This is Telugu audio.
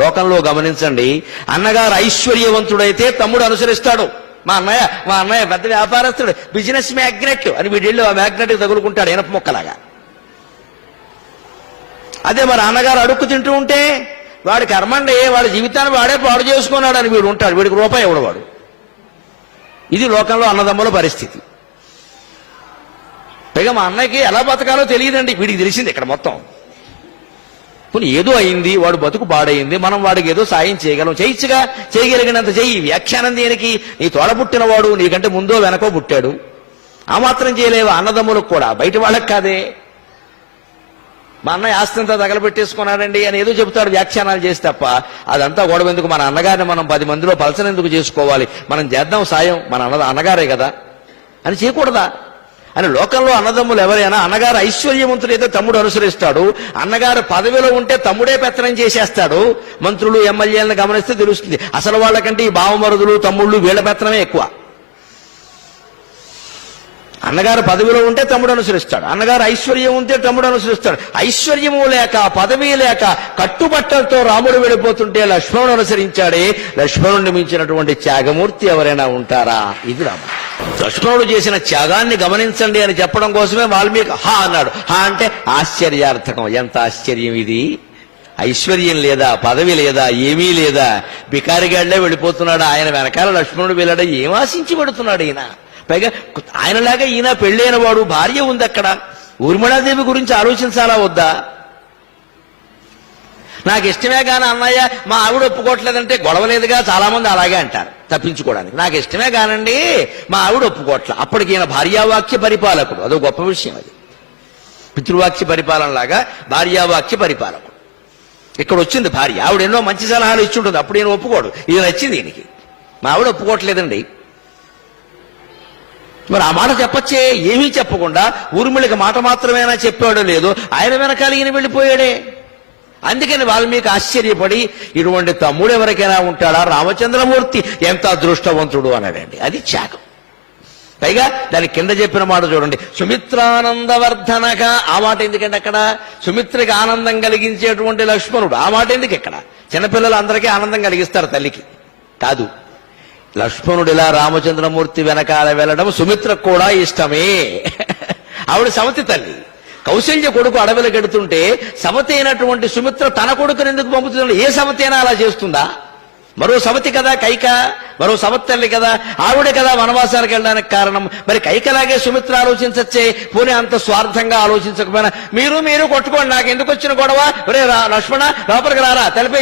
లోకంలో గమనించండి, అన్నగారు ఐశ్వర్యవంతుడైతే తమ్ముడు అనుసరిస్తాడు. మా అన్నయ్య పెద్ద వ్యాపారస్తుడు, బిజినెస్ మ్యాగ్నెట్ అని వీడిళ్ళు ఆ మ్యాగ్నెట్ తగులుకుంటాడు ఇనప మొక్కలాగా. అదే మరి అన్నగారు అడుక్కు తింటూ ఉంటే వాడి కర్మండి, వాడి జీవితాన్ని వాడే పాడు చేసుకున్నాడు అని వీడు ఉంటాడు, వీడికి రూపాయి ఇవ్వడవాడు. ఇది లోకంలో అన్నదమ్ముల పరిస్థితి. పైగా మా అన్నయ్యకి ఎలా బతకాలో తెలియదండి, వీడికి తెలిసింది ఇక్కడ మొత్తం. పోనీ ఏదో అయింది, వాడు బతుకు పాడైంది, మనం వాడికి ఏదో సాయం చేయగలం, చేయొచ్చుగా, చేయగలిగినంత చెయ్యి. వ్యాఖ్యానం దేనికి? నీ తోడబుట్టిన వాడు నీకంటే ముందో వెనకో పుట్టాడు, ఆ మాత్రం చేయలేవా? అన్నదమ్ములకు కూడా, బయట వాళ్ళకి కాదే. మా అన్నయ్య ఆస్తంతా తగలబెట్టేసుకున్నాడండి అని ఏదో చెబుతాడు వ్యాఖ్యానాలు చేసి తప్ప, అదంతా గొడవ ఎందుకు? మన అన్నగారిని మనం 10 మందిలో పలసనెందుకు చేసుకోవాలి? మనం చేద్దాం సాయం, మన అన్నగారే కదా అని చేయకూడదా అని. లోకంలో అన్నదమ్ములు ఎవరైనా, అన్నగారు ఐశ్వర్యవంతుడైతే తమ్ముడు అనుసరిస్తాడు, అన్నగారు పదవిలో ఉంటే తమ్ముడే పెత్తనం చేసేస్తాడు. మంత్రులు ఎమ్మెల్యేలను గమనిస్తే తెలుస్తుంది, అసలు వాళ్ళకంటే ఈ బావమరుదులు తమ్ముళ్ళు వీళ్ళ పెత్తనమే ఎక్కువ. అన్నగారు పదవిలో ఉంటే తమ్ముడు అనుసరిస్తాడు, అన్నగారు ఐశ్వర్యం ఉంటే తమ్ముడు అనుసరిస్తాడు. ఐశ్వర్యము లేక పదవి లేక కట్టుబట్టలతో రాముడు వెళ్ళిపోతుంటే లక్ష్మణుడు అనుసరించాడే. లక్ష్మణుడిని మించినటువంటి త్యాగమూర్తి ఎవరైనా ఉంటారా? ఇది రాముడు. లక్ష్మణుడు చేసిన త్యాగాన్ని గమనించండి అని చెప్పడం కోసమే వాల్మీకి హా అన్నాడు. హా అంటే ఆశ్చర్యార్థకం. ఎంత ఆశ్చర్యం ఇది! ఐశ్వర్యం లేదా, పదవి లేదా, ఏమీ లేదా, బికారిగాళ్లే వెళ్ళిపోతున్నాడు. ఆయన వెనకాల లక్ష్మణుడు వెళ్ళాడు. ఏం ఆశించి పెడుతున్నాడు ఈయన? పైగా ఆయనలాగా ఈయన పెళ్ళైన వాడు, భార్య ఉంది అక్కడ. ఊర్మిళాదేవి గురించి ఆలోచించాలా వద్దా? నాకు ఇష్టమే కానీ అన్నయ్య మా ఆవిడ ఒప్పుకోవట్లేదంటే గొడవలేదుగా. చాలా మంది అలాగే అంటారు తప్పించుకోవడానికి. నాకు ఇష్టమే కానండి మా ఆవిడ ఒప్పుకోవట్లే. అప్పటికి ఈయన భార్యావాక్య పరిపాలకుడు, అదో గొప్ప విషయం. అది పితృవాక్య పరిపాలన లాగా భార్యావాక్య పరిపాలకుడు. ఇక్కడ వచ్చింది భార్య, ఆవిడ ఎన్నో మంచి సలహాలు ఇచ్చి ఉంటుంది, అప్పుడు ఈయన ఒప్పుకోడు. ఇది నచ్చింది ఈయనకి, మా ఆవిడ ఒప్పుకోవట్లేదండి. మరి ఆ మాట చెప్పచ్చే, ఏమీ చెప్పకుండా ఊర్మిళకి మాట మాత్రమేనా చెప్పాడో లేదో, ఆయన వెనకాల ఈయన వెళ్ళిపోయాడే. అందుకని వాల్మీకి ఆశ్చర్యపడి, ఇటువంటి తమ్ముడు ఎవరికైనా ఉంటాడా? రామచంద్రమూర్తి ఎంత అదృష్టవంతుడు అన్నాడండి. అది త్యాగం. పైగా దాని కింద చెప్పిన మాట చూడండి, సుమిత్రానందవర్ధనగా. ఆ మాట ఎందుకంటే అక్కడ సుమిత్రకి ఆనందం కలిగించేటువంటి లక్ష్మణుడు. ఆ మాట ఎందుకు ఇక్కడ? చిన్నపిల్లలు అందరికీ ఆనందం కలిగిస్తారు, తల్లికి కాదు. లక్ష్మణుడు ఇలా రామచంద్రమూర్తి వెనకాల వెళ్ళడం సుమిత్రకు కూడా ఇష్టమే. ఆవిడ సవతి తల్లి. కౌశల్య కొడుకు అడవిలో గెడుతుంటే సవతి అయినటువంటి సుమిత్ర తన కొడుకుని ఎందుకు పంపుతుంది? ఏ సవతి అయినా అలా చేస్తుందా? మరో సవతి కదా కైక, మరో సవతి తల్లి కదా, ఆవిడే కదా వనవాసానికి వెళ్ళడానికి కారణం. మరి కైకలాగే సుమిత్ర ఆలోచించచ్చే, పోనీ అంత స్వార్థంగా ఆలోచించకపోయినా మీరు కొట్టుకోండి, నాకు ఎందుకు వచ్చిన గొడవ? ఒరే లక్ష్మణ లోపలికి రారా, తెలిపే